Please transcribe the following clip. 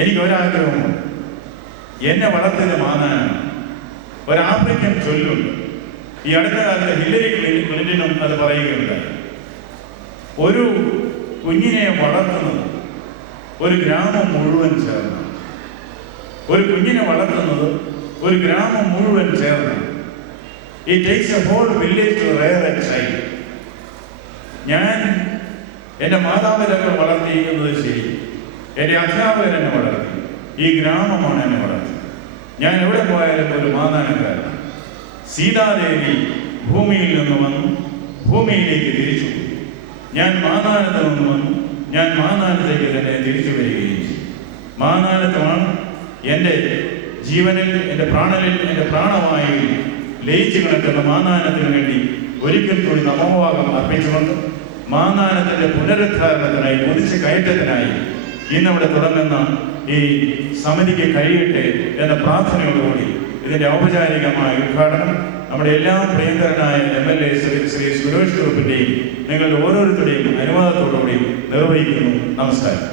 എനിക്കൊരാഗ്രഹമുണ്ട്. എന്നെ വളർത്തിയത് മാനാനാണ്. ഒരാഫ്രിക്കൻ ചൊല്ലുണ്ട്. ഈ അടുത്ത കാലത്ത് ഹില്ലരി ക്ലിന്റനും അത് പറയുകയുണ്ടായി. ഒരു കുഞ്ഞിനെ വളർത്തുന്നത് ഒരു ഗ്രാമം മുഴുവൻ ചേർന്ന്, ഒരു കുഞ്ഞിനെ വളർത്തുന്നത് ഒരു ഗ്രാമം മുഴുവൻ ചേർന്ന്. It takes a whole village to rear a child. ഞാൻ എൻ്റെ മാതാപിതാക്കൾ വളർത്തിയിരിക്കുന്നത് ശരി, എൻ്റെ അധ്യാപകർ എന്നെ വളർത്തി, ഈ ഗ്രാമമാണ് എന്നെ വളർത്തി. ഞാൻ എവിടെ പോയാലും ഒരു മാതാനക്കാരൻ. സീതാദേവി ഭൂമിയിൽ നിന്ന് വന്നു, ഭൂമിയിലേക്ക് തിരിച്ചു പോയി. ഞാൻ മാതാനത്ത് നിന്ന് വന്നു, ഞാൻ മാതാനത്തേക്ക് തന്നെ തിരിച്ചു വരികയും ചെയ്തു. മാതാനത്വമാണ് എൻ്റെ ജീവനിൽ, എൻ്റെ പ്രാണനിൽ, എൻ്റെ പ്രാണവായുവിൽ ലയിച്ചു കിടക്കുന്ന മാതാനത്തിന് വേണ്ടി ഒരിക്കൽ കൂടി നമോഭാഗം അർപ്പിച്ചുകൊണ്ട് മാതാനത്തിൻ്റെ പുനരുദ്ധാരണത്തിനായി, കുതിച്ച് കയറ്റത്തിനായി ഇന്നവിടെ തുടങ്ങുന്ന ഈ സമിതിക്ക് കഴിയട്ടെ എന്ന പ്രാർത്ഥനയോടുകൂടി ഇതിൻ്റെ ഔപചാരികമായ ഉദ്ഘാടനം നമ്മുടെ എല്ലാ പ്രിയങ്കരനായ MLA ശ്രീ സുരേഷ് ഗ്രൂപ്പിൻ്റെയും നിങ്ങളുടെ ഓരോരുത്തരുടെയും അനുവാദത്തോടുകൂടി നിർവഹിക്കുന്നു. നമസ്കാരം.